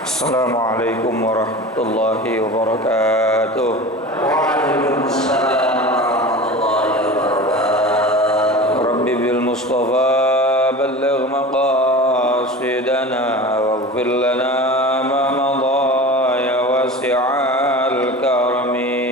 Assalamualaikum warahmatullahi wabarakatuh. Waalaikumsalam warahmatullahi wabarakatuh. Rabbi bil Mustafa balligh maqasidana waghfir lana ma madha ya wasi'al karami.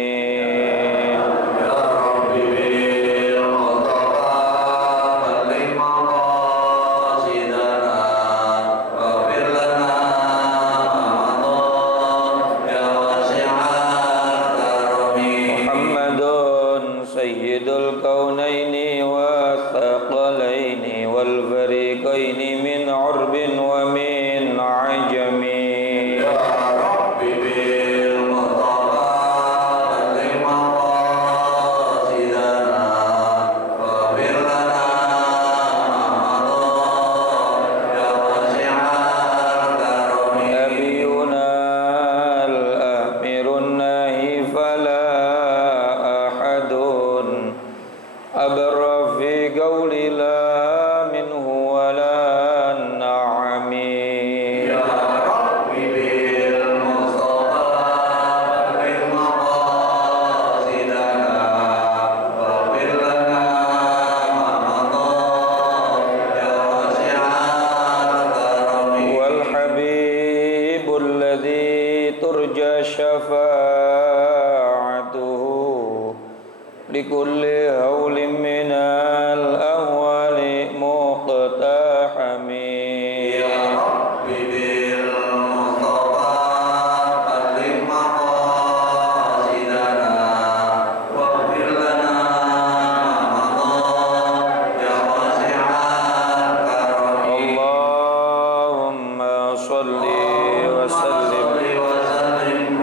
Sayyidul kaunaini wa thaqalaini wal fariqaini min urbin wa min ajami. Ya Rabbi bil Mustafa balligh maqasidana waghfir lana ma madha ya wasi'al karami. Nabiyuna al-amirun nahi fala أبر في قول لا منه ولا النعمي. يا ربي بالمصطفى بلغ مقاصدنا واغفر لنا ما مضى يا واسع الكرم. والحبيب الذي ترجى شفاعته لكل هول من الأهوال مقتحم. يا ربي بالمصطفى بلغ مقاصدنا واغفر لنا ما مضى يا واسع الكرم. اللهم صل وسلم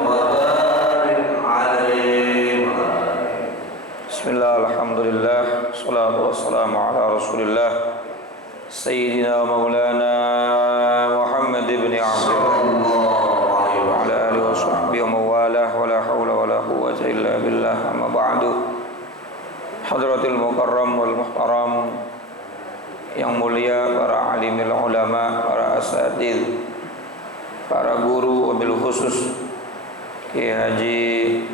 وبارك عليه. Bismillah, alhamdulillah, salatu wassalamu ala rasulillah Sayyidina wa maulana Muhammad ibn Abdullah wa ala alihi wa sahbihi wa mawalah wa la hawla wa la quwwata illa billah. Amma ba'du. Hadratil mukarram wal muhtaram, yang mulia para alimil ulama, para asatidz, para guru, wabil khusus Kiai Haji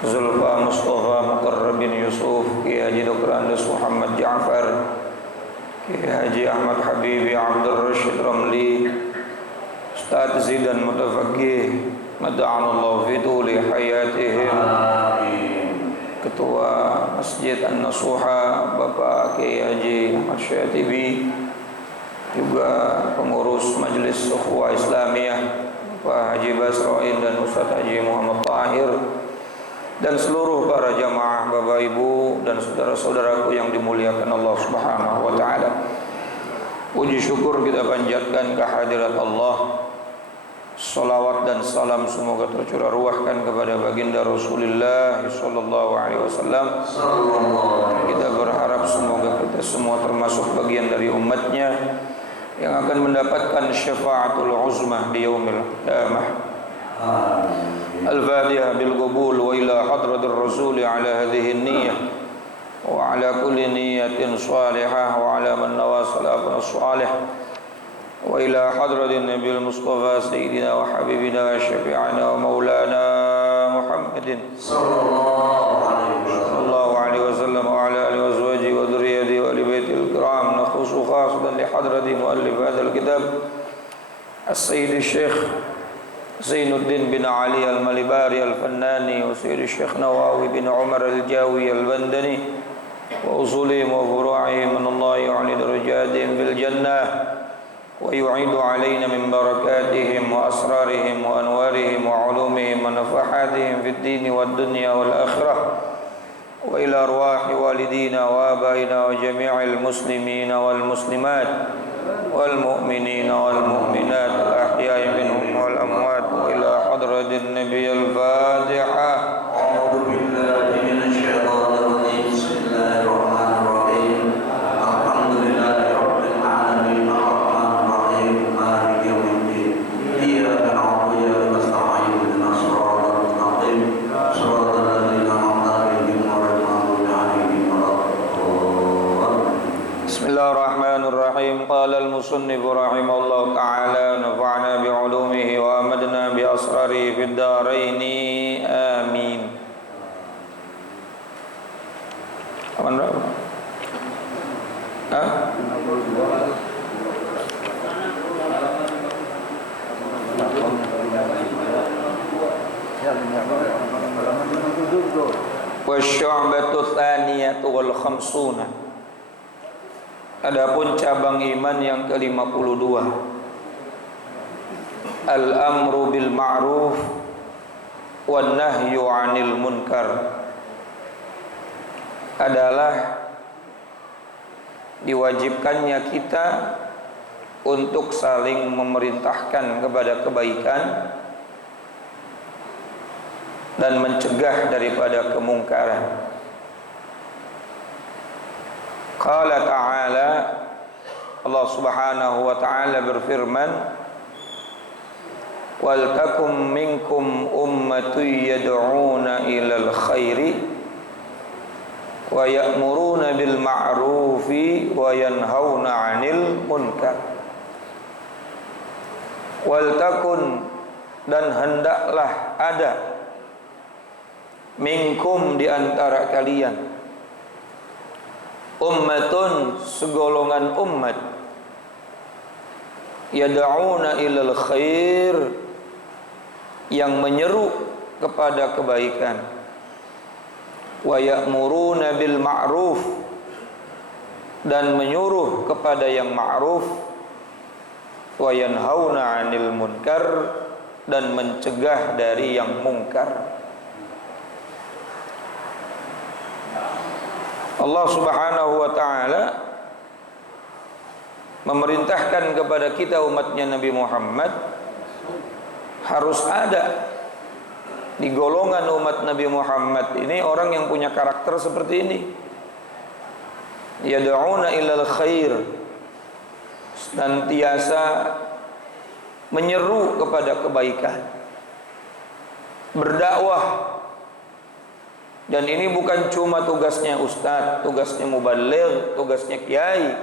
Zulfa Mustafa Muqarrab bin Yusuf, Kiai Haji Dr. Andes Muhammad Ja'far, Kiai Haji Ahmad Habibi Abdul Rashid Ramli, Ustaz Zidan Mutafaqih, mada'anallahu fi tuli hayatihim, Ketua Masjid An-Nasuha Bapak Kiai Haji Ahmad Syatibi, juga pengurus Majelis Ukhuwah Islamiyah Bapak Haji Basroin dan Ustaz Haji Muhammad Tahir, dan seluruh para jamaah, bapak ibu dan saudara-saudaraku yang dimuliakan Allah Subhanahu wa taala. Puji syukur kita panjatkan kehadirat Allah. Salawat dan salam semoga tercurah ruahkan kepada baginda Rasulullah sallallahu alaihi wasallam. Kita berharap semoga kita semua termasuk bagian dari umatnya yang akan mendapatkan syafaatul uzmah di yaumil qiyamah. Al-Fatihah bil qabul wa ila hadratir rasul ala hadhihi an-niyyah wa ala kulli niyyatin salihah wa ala man nawa salafun salih wa ila hadratin nabiyil mustafa sayyidina wa habibina wa syafi'ina wa maulana Muhammadin sallallahu alaihi wasallam wa ala alihi wa azwajihi wa dhurriyyatihi wa ali baitil kiram. Nakhusu khasatan li hadrati muallif hadzal kitab as-sayyid Syekh Zainuddin bin Ali al-Malibari al-Fannani wa Sayyid Syekh Nawawi bin Umar al-Jawi al-Bandani wa usulihim wa furu'ihim min Allah yu'li darajatihim fil jannah wa yu'idu alayna min barakatihim wa asrarihim wa anwarihim wa ulumihim wa nafahatihim fid din wad dunya wal akhirah wa ila arwahi walidina wa abaina wa jami'il muslimina wal muslimat wal mu'minina wal mu'minat al ahya'i minhum wal amwat wa ila hadratin nabiyil Fatiha. A'udzu billahi minasy syaithanir rajim. Bismillahirrahmanirrahim. Alhamdulillahi rabbil alamin arrahmanir rahim maliki yaumiddin. Iyyaka na'budu wa iyyaka nasta'in ihdinas siratal mustaqim siratal ladzina an'amta 'alaihim ghairil maghdubi 'alaihim waladdallin. Bismillahirrahmanirrahim. الرحيم قال المصنف رحمه الله تعالى نفعنا بعلومه وأمدنا بأسراره في الدارين آمين. Aman berapa? Hah? Wasyu'batu tsaniyatu wal khamsuna. Adapun cabang iman yang ke-52, al-amru bil ma'ruf wan nahyu 'anil munkar, adalah diwajibkannya kita untuk saling memerintahkan kepada kebaikan dan mencegah daripada kemungkaran. Qala ta'ala, Allah subhanahu wa ta'ala berfirman, wal takum minkum ummatun yad'una ilal khairi wa ya'muruna bil ma'rufi wa yanhauna 'anil munkar. Wal takun, dan hendaklah ada, minkum, di antara kalian, ummatun, segolongan umat, yad'una ilal khair, yang menyeru kepada kebaikan, wa ya'muruna bil ma'ruf, dan menyuruh kepada yang ma'ruf, wa yanhauna 'anil munkar, dan mencegah dari yang mungkar. Allah subhanahu wa ta'ala memerintahkan kepada kita umatnya Nabi Muhammad harus ada di golongan umat Nabi Muhammad ini orang yang punya karakter seperti ini, yad'una ilal khair, senantiasa menyeru kepada kebaikan, berdakwah. Dan ini bukan cuma tugasnya ustadz, tugasnya mubaligh, tugasnya kiai,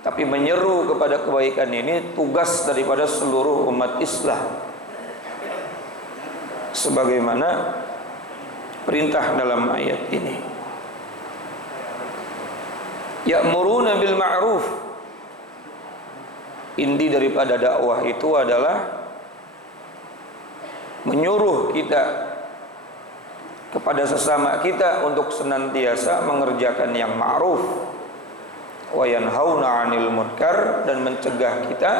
tapi menyeru kepada kebaikan ini tugas daripada seluruh umat Islam, sebagaimana perintah dalam ayat ini. Ya'muruna bil ma'ruf, inti daripada dakwah itu adalah menyuruh kita kepada sesama kita untuk senantiasa mengerjakan yang ma'ruf, wa yanhauna 'anil munkar, dan mencegah kita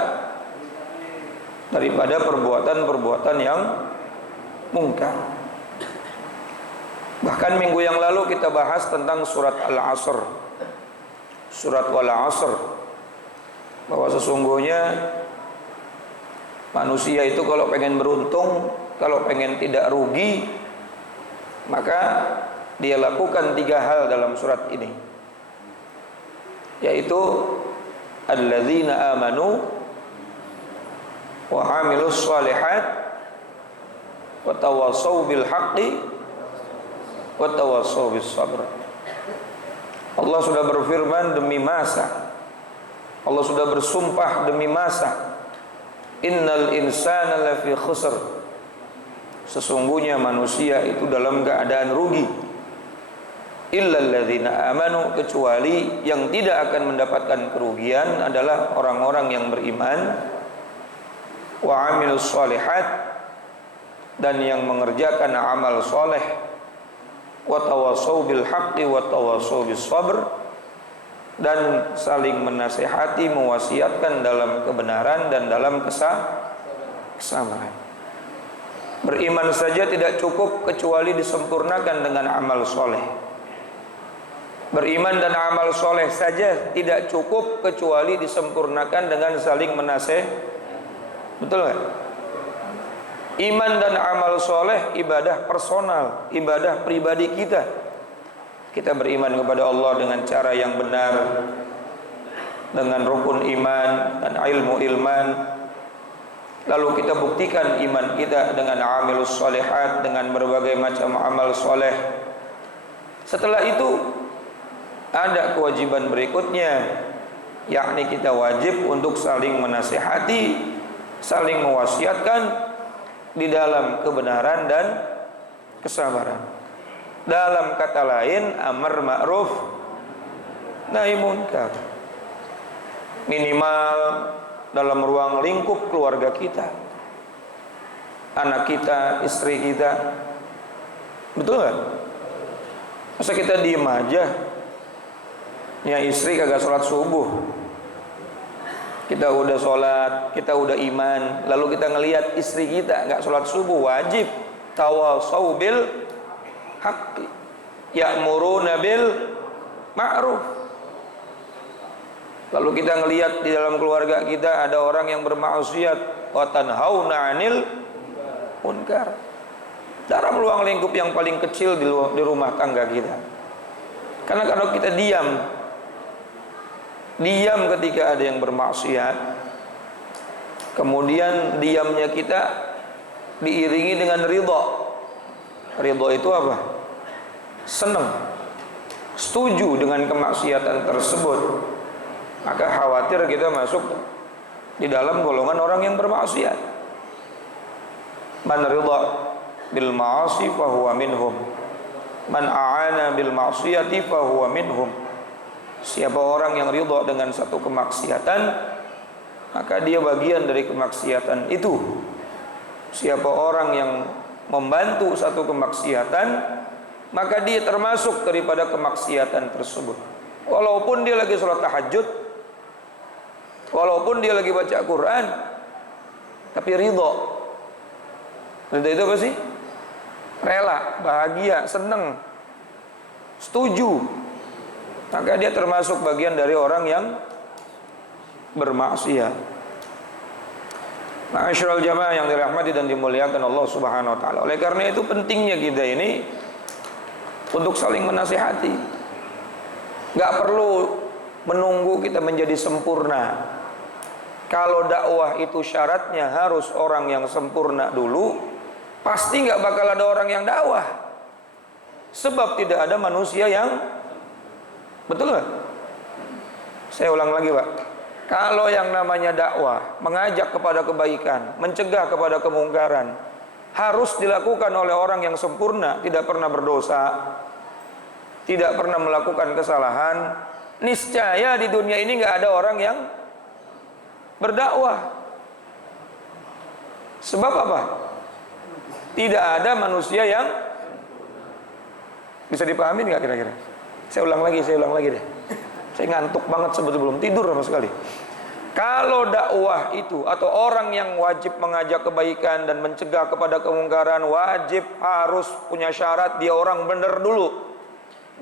daripada perbuatan-perbuatan yang mungkar. Bahkan minggu yang lalu kita bahas tentang surat Al-Asr, surat Wal Asr, bahwa sesungguhnya manusia itu kalau pengen beruntung, kalau pengen tidak rugi, maka dia lakukan 3 hal dalam surat ini, yaitu alladzina amanu wa amilus shalihat wa tawassaw bil haqqi wa tawassaw bis sabr. Allah sudah berfirman demi masa, Allah sudah bersumpah demi masa, innal insana lafi khusr, sesungguhnya manusia itu dalam keadaan rugi, illal ladzina amanu, kecuali yang tidak akan mendapatkan kerugian adalah orang-orang yang beriman, wa amilus shalihat, dan yang mengerjakan amal soleh, wa tawassaw bil haqqi wa tawassaw bis sabr, dan saling menasihati, mewasiatkan dalam kebenaran dan dalam kesabaran. Beriman saja tidak cukup kecuali disempurnakan dengan amal soleh. Beriman dan amal soleh saja tidak cukup kecuali disempurnakan dengan saling menasih. Betul nggak? Iman dan amal soleh ibadah personal, ibadah pribadi kita. Kita beriman kepada Allah dengan cara yang benar, dengan rukun iman dan ilmu ilman. Lalu kita buktikan iman kita dengan amilus sholihat, dengan berbagai macam amal soleh. Setelah itu ada kewajiban berikutnya, yakni kita wajib untuk saling menasihati, saling mewasiatkan di dalam kebenaran dan kesabaran. Dalam kata lain, amar ma'ruf nahi munkar. Minimal dalam ruang lingkup keluarga kita, anak kita, istri kita. Betul nggak? Masa kita diem aja, ya istri kagak sholat subuh, kita udah sholat, kita udah iman, lalu kita ngelihat istri kita nggak sholat subuh, wajib tawasau bil haqqi ya'muruna bil ma'ruf. Lalu kita ngelihat di dalam keluarga kita ada orang yang bermaksiat, wa tanhauna 'anil munkar. Dalam ruang lingkup yang paling kecil di rumah tangga kita. Karena kalau kita diam ketika ada yang bermaksiat, kemudian diamnya kita diiringi dengan ridha. Ridha itu apa? Senang, setuju dengan kemaksiatan tersebut, maka khawatir kita masuk di dalam golongan orang yang bermaksiat. Man ridha bil ma'asi fahuwa minhum, man a'ana bil ma'siyati fahuwa minhum. Siapa orang yang ridha dengan satu kemaksiatan, maka dia bagian dari kemaksiatan itu. Siapa orang yang membantu satu kemaksiatan, maka dia termasuk daripada kemaksiatan tersebut. Walaupun dia lagi sholat tahajud, walaupun dia lagi baca Quran, tapi ridha. Ridha itu apa sih? Rela, bahagia, senang, setuju. Maka dia termasuk bagian dari orang yang bermaksiat. Ma'asyiral jamaah yang dirahmati dan dimuliakan Allah Subhanahu wa taala. Oleh karena itu pentingnya kita ini untuk saling menasihati. Enggak perlu menunggu kita menjadi sempurna. Kalau dakwah itu syaratnya harus orang yang sempurna dulu, pasti nggak bakal ada orang yang dakwah. Sebab tidak ada manusia yang, betul nggak? Saya ulang lagi Pak. Kalau yang namanya dakwah, mengajak kepada kebaikan, mencegah kepada kemungkaran, harus dilakukan oleh orang yang sempurna, tidak pernah berdosa, tidak pernah melakukan kesalahan. Niscaya di dunia ini nggak ada orang yang berdakwah. Sebab apa? Tidak ada manusia yang bisa dipahami nggak kira-kira? Saya ulang lagi deh. Saya ngantuk banget sebelum tidur sama sekali. Kalau dakwah itu atau orang yang wajib mengajak kebaikan dan mencegah kepada kemungkaran, wajib harus punya syarat dia orang benar dulu,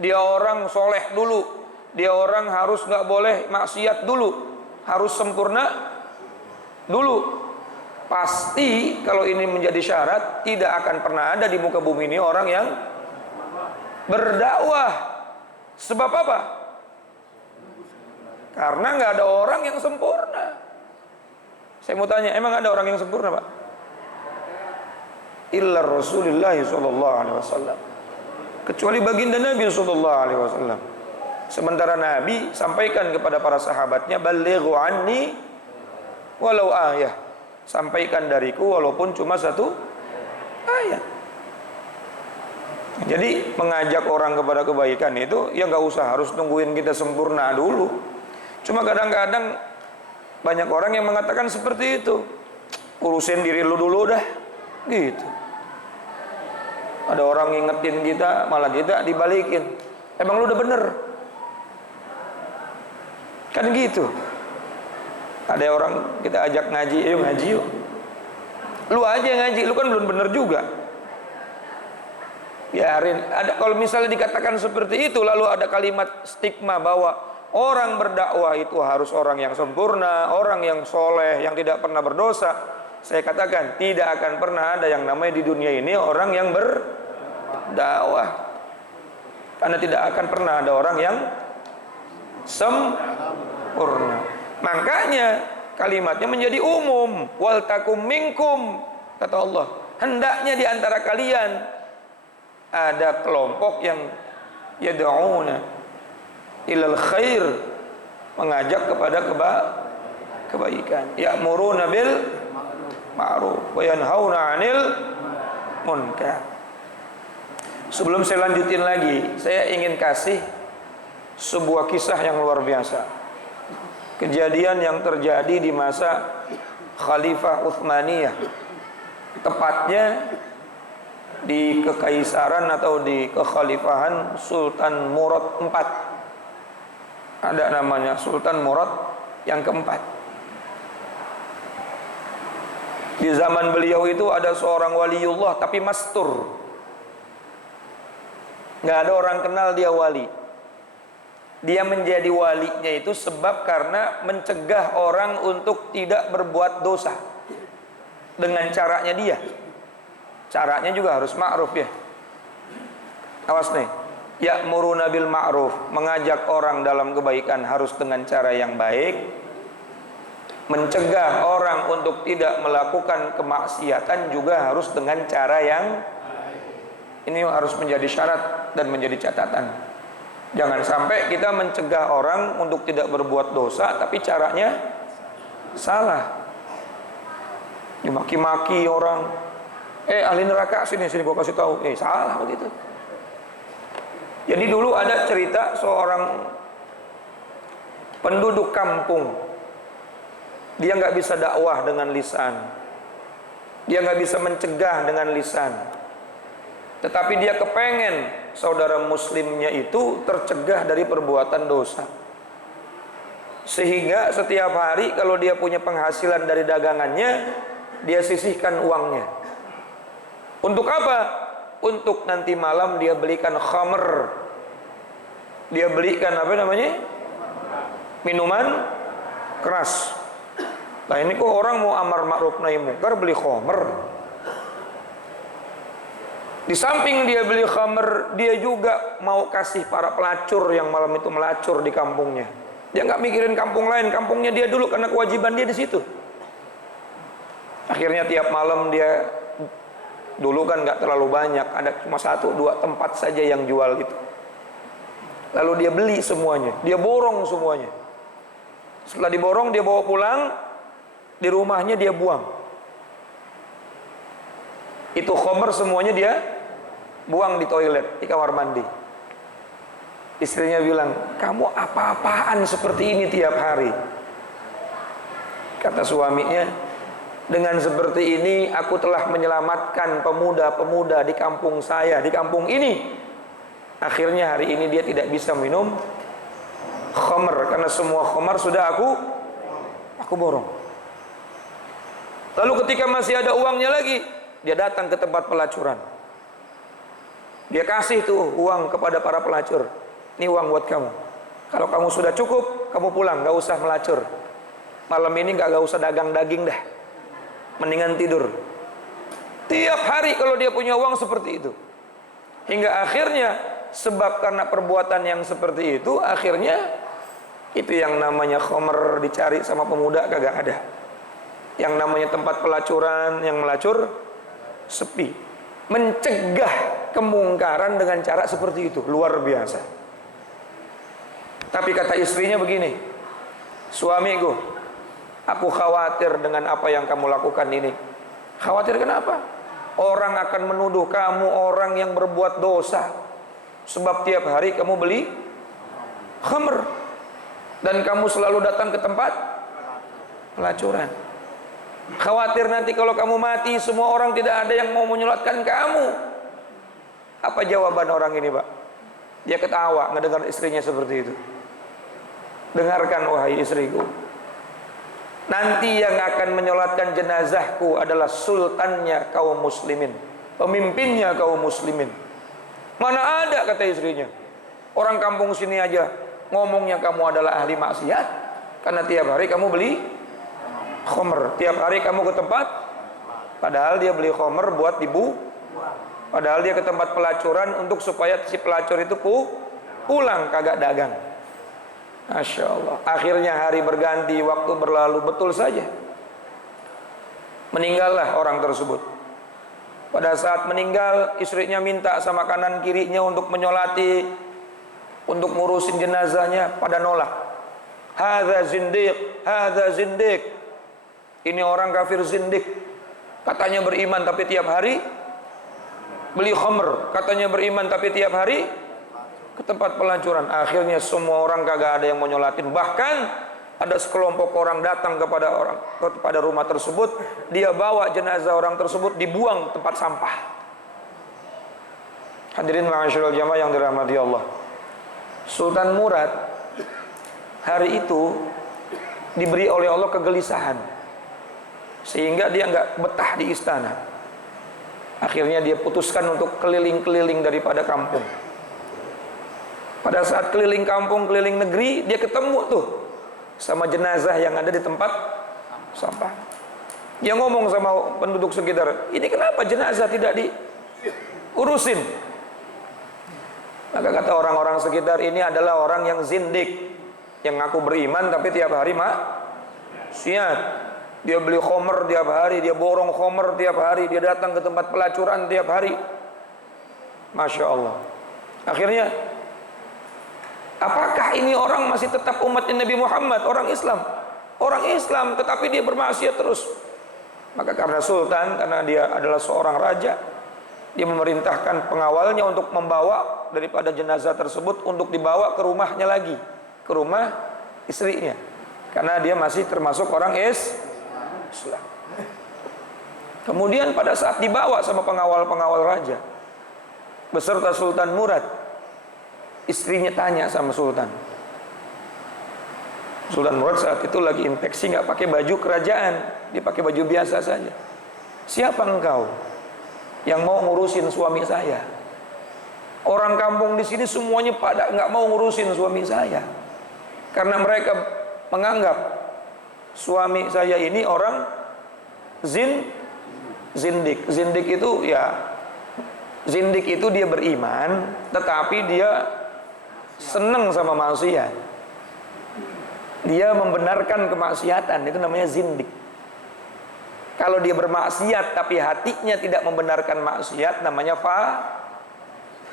dia orang soleh dulu, dia orang harus nggak boleh maksiat dulu, harus sempurna dulu. Pasti kalau ini menjadi syarat, tidak akan pernah ada di muka bumi ini orang yang berdakwah. Sebab apa? Karena nggak ada orang yang sempurna. Saya mau tanya, emang ada orang yang sempurna, Pak? Illa Rasulullah sallallahu alaihi wasallam. Kecuali baginda Nabi sallallahu alaihi wasallam. Sementara Nabi sampaikan kepada para sahabatnya, "Ballighu anni walau ayah." Sampaikan dariku walaupun cuma satu ayat. Jadi mengajak orang kepada kebaikan itu ya nggak usah harus tungguin kita sempurna dulu. Cuma kadang-kadang banyak orang yang mengatakan seperti itu. Urusin diri lu dulu dah, gitu. Ada orang ngingetin kita, malah kita dibalikin. Emang lu udah bener? Kan gitu. Ada orang kita ajak ngaji, ayo ngaji yuk. Lu aja ngaji, lu kan belum bener juga. Biarin. Ada, kalau misalnya dikatakan seperti itu, lalu ada kalimat stigma bahwa orang berdakwah itu harus orang yang sempurna, orang yang soleh, yang tidak pernah berdosa. Saya katakan tidak akan pernah ada yang namanya di dunia ini orang yang berdakwah. Karena tidak akan pernah ada orang yang sempurna. Makanya kalimatnya menjadi umum. Wal takum minkum, kata Allah. Hendaknya di antara kalian ada kelompok yang yad'una ilal khair mengajak kepada kebaikan. Ya'muruna bil ma'ruf wa yanhauna 'anil munkar. Sebelum saya lanjutin lagi, saya ingin kasih sebuah kisah yang luar biasa. Kejadian yang terjadi di masa Khalifah Utsmaniyah, tepatnya di kekaisaran atau di kekhalifahan Sultan Murad IV. Ada namanya Sultan Murad yang keempat. Di zaman beliau itu ada seorang waliullah tapi mastur. Nggak ada orang kenal dia wali. Dia menjadi walinya itu sebab karena mencegah orang untuk tidak berbuat dosa dengan caranya dia. Caranya juga harus ma'ruf ya. Awas nih. Ya'muruna bil ma'ruf, mengajak orang dalam kebaikan harus dengan cara yang baik. Mencegah orang untuk tidak melakukan kemaksiatan juga harus dengan cara yang ini harus menjadi syarat dan menjadi catatan. Jangan sampai kita mencegah orang untuk tidak berbuat dosa tapi caranya salah. Dimaki-maki orang, ahli neraka sini gua kasih tahu. Salah begitu. Jadi dulu ada cerita seorang penduduk kampung. Dia nggak bisa dakwah dengan lisan. Dia nggak bisa mencegah dengan lisan. Tetapi dia kepengen saudara muslimnya itu tercegah dari perbuatan dosa. Sehingga setiap hari kalau dia punya penghasilan dari dagangannya, dia sisihkan uangnya. Untuk apa? Untuk nanti malam dia belikan khamr. Dia belikan apa namanya? Minuman keras. Nah ini kok orang mau amar ma'ruf nahi munkar beli khamr. Di samping dia beli khamr, dia juga mau kasih para pelacur yang malam itu melacur di kampungnya. Dia nggak mikirin kampung lain, kampungnya dia dulu karena kewajiban dia di situ. Akhirnya tiap malam dia, dulu kan nggak terlalu banyak, ada cuma 1-2 tempat saja yang jual itu. Lalu dia beli semuanya, dia borong semuanya. Setelah diborong dia bawa pulang, di rumahnya dia buang. Itu khamr semuanya dia buang di toilet, di kamar mandi. Istrinya bilang, kamu apa-apaan seperti ini tiap hari? Kata suaminya, dengan seperti ini aku telah menyelamatkan pemuda-pemuda di kampung saya, di kampung ini. Akhirnya hari ini dia tidak bisa minum khamr karena semua khamr sudah aku borong. Lalu ketika masih ada uangnya lagi, dia datang ke tempat pelacuran. Dia kasih tuh uang kepada para pelacur. Ini uang buat kamu. Kalau kamu sudah cukup, kamu pulang, gak usah melacur. Malam ini gak usah dagang daging dah. Mendingan tidur. Tiap hari kalau dia punya uang seperti itu. Hingga akhirnya, sebab karena perbuatan yang seperti itu, akhirnya itu yang namanya khamr dicari sama pemuda kagak ada. Yang namanya tempat pelacuran, yang melacur sepi. Mencegah kemungkaran dengan cara seperti itu luar biasa. Tapi kata istrinya begini, suamiku, aku khawatir dengan apa yang kamu lakukan ini. Khawatir kenapa? Orang akan menuduh kamu orang yang berbuat dosa, sebab tiap hari kamu beli khamr dan kamu selalu datang ke tempat pelacuran. Khawatir nanti kalau kamu mati, semua orang tidak ada yang mau menyolatkan kamu. Apa jawaban orang ini, Pak? Dia ketawa ngedengar istrinya seperti itu. Dengarkan wahai istriku, nanti yang akan menyolatkan jenazahku adalah sultannya kaum muslimin, pemimpinnya kaum muslimin. Mana ada, kata istrinya, orang kampung sini aja ngomongnya kamu adalah ahli maksiat karena tiap hari kamu beli khamr, tiap hari kamu ke tempat, padahal dia beli khamr buat padahal dia ke tempat pelacuran untuk supaya si pelacur itu pulang kagak dagang. Masya Allah. Akhirnya hari berganti, waktu berlalu, betul saja meninggallah orang tersebut. Pada saat meninggal, istrinya minta sama kanan kirinya untuk menyolati, untuk ngurusin jenazahnya, pada nolak. Hadza zindiq, hadza zindiq. Ini orang kafir zindik. Katanya beriman tapi tiap hari beli khamr. Katanya beriman tapi tiap hari ke tempat pelacuran. Akhirnya semua orang kagak ada yang mau nyolatin. Bahkan ada sekelompok orang datang kepada rumah tersebut. Dia bawa jenazah orang tersebut dibuang tempat sampah. Hadirin ma'asyiral jamaah yang dirahmati Allah. Sultan Murad hari itu diberi oleh Allah kegelisahan, sehingga dia nggak betah di istana. Akhirnya dia putuskan untuk keliling-keliling daripada kampung. Pada saat keliling kampung, keliling negeri, dia ketemu tuh sama jenazah yang ada di tempat sampah. Dia ngomong sama penduduk sekitar, ini kenapa jenazah tidak diurusin? Maka kata orang-orang sekitar, ini adalah orang yang zindik, yang ngaku beriman tapi tiap hari maksiat. Dia beli khomer tiap hari, dia borong khomer tiap hari, dia datang ke tempat pelacuran tiap hari. Masya Allah. Akhirnya, apakah ini orang masih tetap umat Nabi Muhammad, orang Islam? Orang Islam tetapi dia bermaksiat terus. Maka karena sultan, karena dia adalah seorang raja, dia memerintahkan pengawalnya untuk membawa daripada jenazah tersebut untuk dibawa ke rumahnya lagi, ke rumah istrinya, karena dia masih termasuk orang Islam. Kemudian pada saat dibawa sama pengawal-pengawal raja beserta Sultan Murad, istrinya tanya sama Sultan. Sultan Murad saat itu lagi infeksi, nggak pakai baju kerajaan, dia pakai baju biasa saja. Siapa engkau yang mau ngurusin suami saya? Orang kampung di sini semuanya pada nggak mau ngurusin suami saya, karena mereka menganggap suami saya ini orang zindik. Zindik itu ya, zindik itu dia beriman, tetapi dia seneng sama maksiat. Dia membenarkan kemaksiatan, itu namanya zindik. Kalau dia bermaksiat tapi hatinya tidak membenarkan maksiat, namanya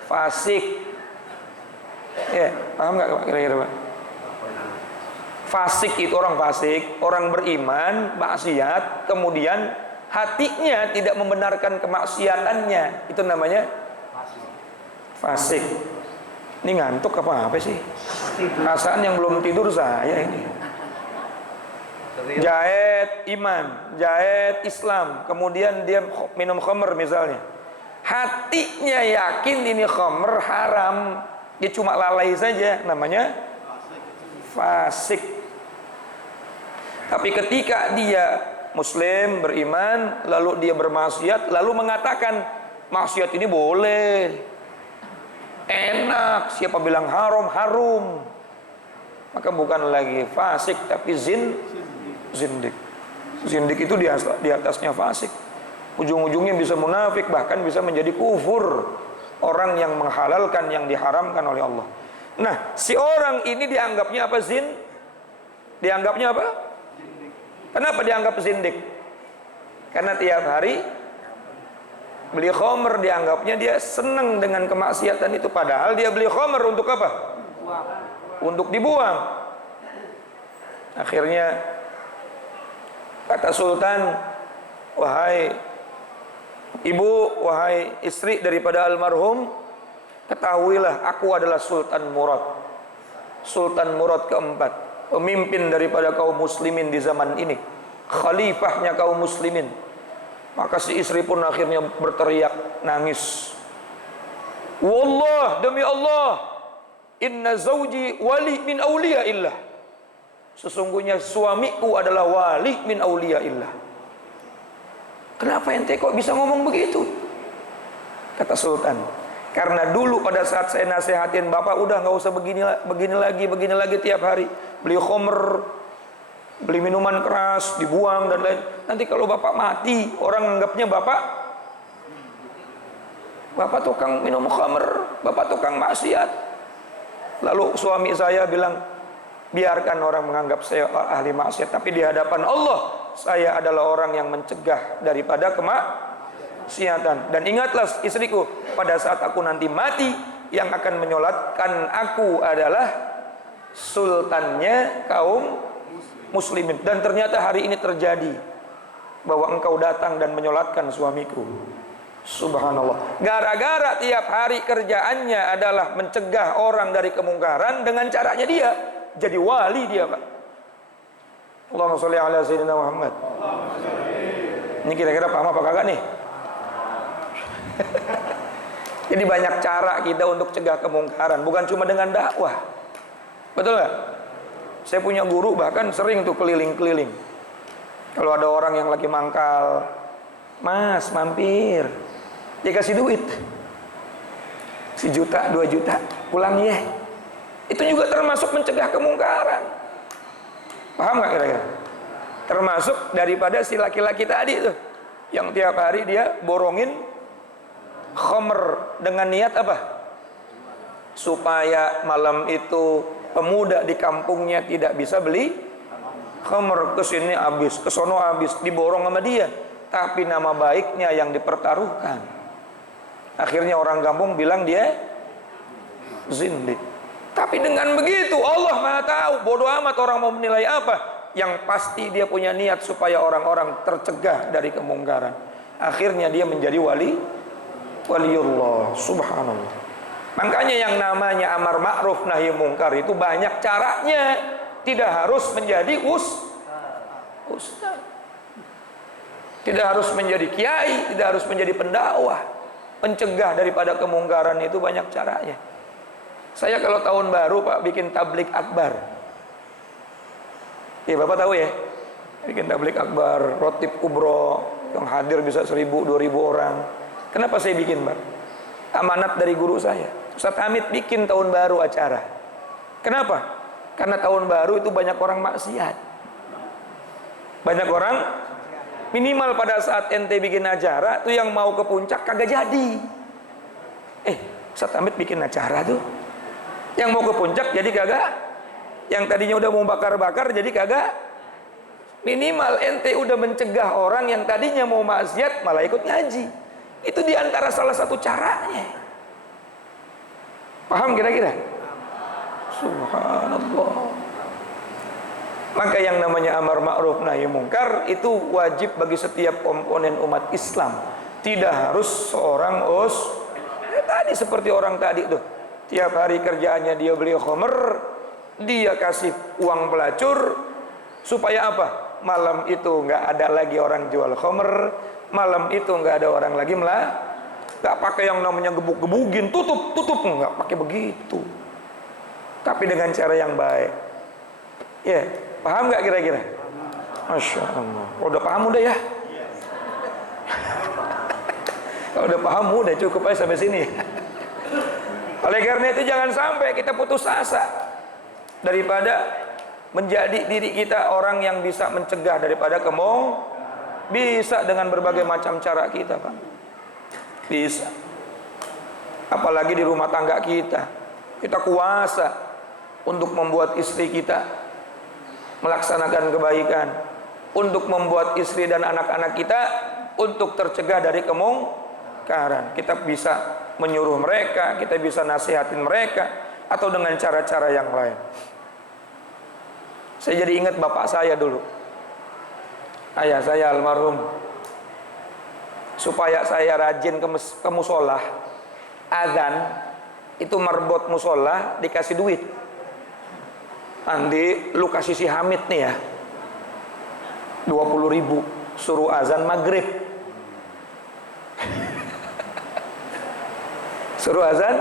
fasik. Ya, paham nggak kira-kira Pak? Fasik itu orang fasik, orang beriman, maksiat, kemudian hatinya tidak membenarkan kemaksiatannya, itu namanya fasik. Ini ngantuk apa sih? Perasaan yang belum tidur saya ini. Jahit iman, jahit Islam, kemudian dia minum khamr misalnya. Hatinya yakin ini khamr haram, dia cuma lalai saja, namanya fasik. Tapi ketika dia muslim, beriman, lalu dia bermaksiat, lalu mengatakan maksiat ini boleh, enak, siapa bilang haram, maka bukan lagi fasik tapi zindik. Zindik itu di atasnya fasik, ujung-ujungnya bisa munafik, bahkan bisa menjadi kufur, orang yang menghalalkan yang diharamkan oleh Allah. Nah, si orang ini dianggapnya apa? Dianggapnya apa? Kenapa dianggap zindik? Karena tiap hari beli khamr, dianggapnya dia senang dengan kemaksiatan itu, padahal dia beli khamr untuk apa? Untuk dibuang. Akhirnya kata Sultan, wahai ibu, wahai istri daripada almarhum, ketahuilah aku adalah Sultan Murad. Sultan Murad keempat, pemimpin daripada kaum muslimin di zaman ini, khalifahnya kaum muslimin. Maka si istri pun akhirnya berteriak nangis, wallah, demi Allah, inna zawji wali min awliyaillah, sesungguhnya suamiku adalah wali min awliyaillah. Kenapa ente kok bisa ngomong begitu? Kata Sultan, karena dulu pada saat saya nasihatin bapak, udah nggak usah begini lagi tiap hari beli khamr, beli minuman keras, dibuang dan lain. Nanti kalau bapak mati, orang anggapnya bapak tukang minum khamr, bapak tukang maksiat. Lalu suami saya bilang, biarkan orang menganggap saya ahli maksiat, tapi di hadapan Allah saya adalah orang yang mencegah daripada kemaksiatan. Dan ingatlah istriku, pada saat aku nanti mati, yang akan menyolatkan aku adalah sultannya kaum muslimin. Dan ternyata hari ini terjadi bahwa engkau datang dan menyolatkan suamiku. Subhanallah. Gara-gara tiap hari kerjaannya adalah mencegah orang dari kemungkaran, dengan caranya dia jadi wali dia, Pak. Allahumma sholli ala sayyidina Muhammad. Ini kira-kira paham apa kagak nih? Jadi banyak cara kita untuk cegah kemungkaran, bukan cuma dengan dakwah. Betul nggak? Saya punya guru bahkan sering tuh keliling-keliling. Kalau ada orang yang lagi mangkal, Mas mampir, dia kasih duit 1 juta, 2 juta, pulang ya. Itu juga termasuk mencegah kemungkaran. Paham nggak kira-kira? Termasuk daripada si laki-laki tadi tuh, yang tiap hari dia borongin khamr dengan niat apa? Supaya malam itu pemuda di kampungnya tidak bisa beli khamr. Kesini habis, kesono habis, diborong sama dia. Tapi nama baiknya yang dipertaruhkan. Akhirnya orang kampung bilang dia zindik. Tapi dengan begitu Allah Maha tahu, bodoh amat orang mau menilai apa. Yang pasti dia punya niat supaya orang-orang tercegah dari kemungkaran. Akhirnya dia menjadi waliullah. Subhanallah. Makanya yang namanya amar ma'ruf nahi mungkar itu banyak caranya. Tidak harus menjadi ustaz. Tidak harus menjadi kiai, tidak harus menjadi pendakwah. Mencegah daripada kemungkaran itu banyak caranya. Saya kalau tahun baru Pak bikin tablik akbar. Ya Bapak tahu ya, bikin tablik akbar, rotib kubro, yang hadir bisa 1000, 2000 orang. Kenapa saya bikin Pak? Amanat dari guru saya, Ustaz Hamid bikin tahun baru acara. Kenapa? Karena tahun baru itu banyak orang maksiat. Banyak orang, minimal pada saat ente bikin acara tuh yang mau ke puncak kagak jadi. Ustaz Hamid bikin acara tuh, yang mau ke puncak jadi kagak. Yang tadinya udah mau bakar-bakar jadi kagak. Minimal ente udah mencegah orang yang tadinya mau maksiat malah ikut ngaji. Itu diantara salah satu caranya. Paham kira-kira? Subhanallah. Maka yang namanya amar ma'ruf nahi mungkar itu wajib bagi setiap komponen umat Islam. Tidak harus seorang tadi seperti orang tadi tuh, tiap hari kerjaannya dia beli khamr, dia kasih uang pelacur supaya apa? Malam itu nggak ada lagi orang jual khamr, malam itu nggak ada orang lagi nggak pakai yang namanya gebuk-gebukin, tutup, nggak pakai begitu. Tapi dengan cara yang baik. Ya, paham nggak kira-kira? Masya Allah. Kalau udah paham udah ya. Kalau udah paham udah cukup aja sampai sini. Oleh karena itu jangan sampai kita putus asa daripada menjadi diri kita orang yang bisa mencegah daripada bisa dengan berbagai macam cara kita, Pak. Bisa. Apalagi di rumah tangga kita kuasa untuk membuat istri kita melaksanakan kebaikan, untuk membuat istri dan anak-anak kita untuk tercegah dari kemungkaran. Kita bisa menyuruh mereka, kita bisa nasihatin mereka, atau dengan cara-cara yang lain. Saya jadi ingat bapak saya dulu, ayah saya almarhum. Supaya saya rajin ke musola, azan itu marbot musola dikasih duit. Nanti lu kasih si Hamid nih ya 20.000 suruh azan maghrib. Suruh azan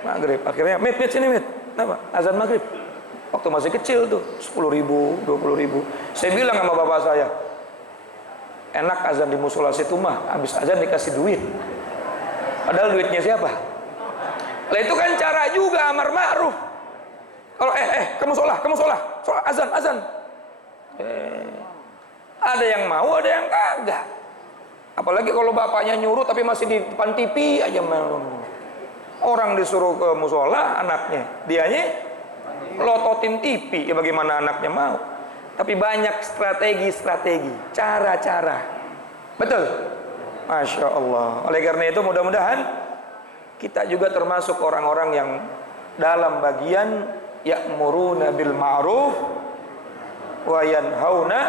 maghrib. Akhirnya Mit sini Mit, kenapa? Azan maghrib. Waktu masih kecil tuh 10.000, 20.000. Saya bilang sama bapak saya, enak azan di musola situ mah, habis azan dikasih duit. Padahal duitnya siapa? Lah itu kan cara juga amar ma'ruf. Kalau kamu sholat, azan. Ada yang mau, ada yang kagak. Apalagi kalau bapaknya nyuruh tapi masih di depan TV aja. Orang disuruh ke musola anaknya, dianya lototin TV, ya bagaimana anaknya mau? Tapi banyak strategi, cara-cara. Betul? Masya Allah. Oleh karena itu mudah-mudahan kita juga termasuk orang-orang yang dalam bagian ya'muruna bil ma'ruf wa yanhauna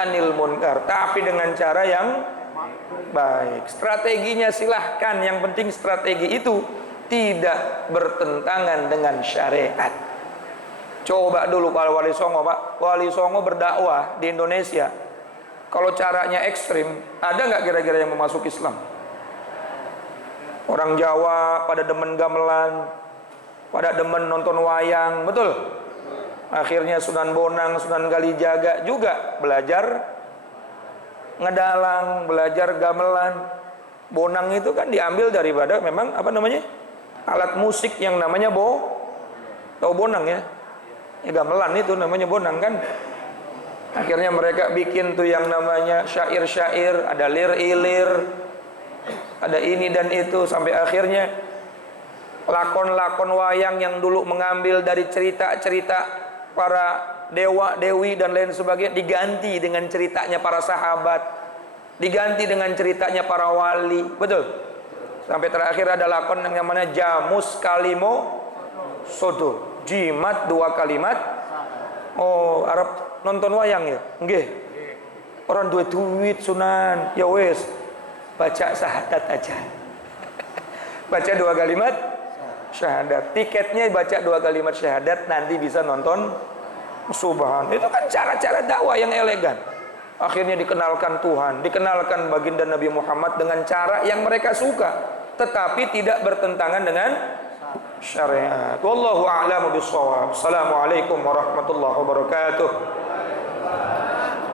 'anil munkar, tapi dengan cara yang baik. Strateginya silahkan, yang penting strategi itu tidak bertentangan dengan syariat. Coba dulu Pak Wali Songo, Pak Wali Songo berdakwah di Indonesia, kalau caranya ekstrim, ada nggak kira-kira yang mau masuk Islam? Orang Jawa pada demen gamelan, pada demen nonton wayang, betul? Akhirnya Sunan Bonang, Sunan Kalijaga juga belajar ngedalang, belajar gamelan. Bonang itu kan diambil daripada memang apa namanya? Alat musik yang namanya tahu bonang ya? Ya gamelan itu namanya bonang kan. Akhirnya mereka bikin tuh yang namanya syair-syair, ada lir-ilir, ada ini dan itu, sampai akhirnya lakon-lakon wayang yang dulu mengambil dari cerita-cerita para dewa, dewi dan lain sebagainya diganti dengan ceritanya para sahabat, diganti dengan ceritanya para wali, betul? Sampai terakhir ada lakon yang namanya Jamus Kalimo Sodo, jimat 2 kalimat. Oh, Arab nonton wayang ya? Nggih. Orang duit Sunan, ya wes baca syahadat aja. Baca 2 kalimat syahadat. Tiketnya baca 2 kalimat syahadat, nanti bisa nonton Subhan. Itu kan cara-cara dakwah yang elegan. Akhirnya dikenalkan Tuhan, dikenalkan baginda Nabi Muhammad dengan cara yang mereka suka, tetapi tidak bertentangan dengan syariat. Wallahu a'lamu bissawab. Assalamualaikum warahmatullahi wabarakatuh.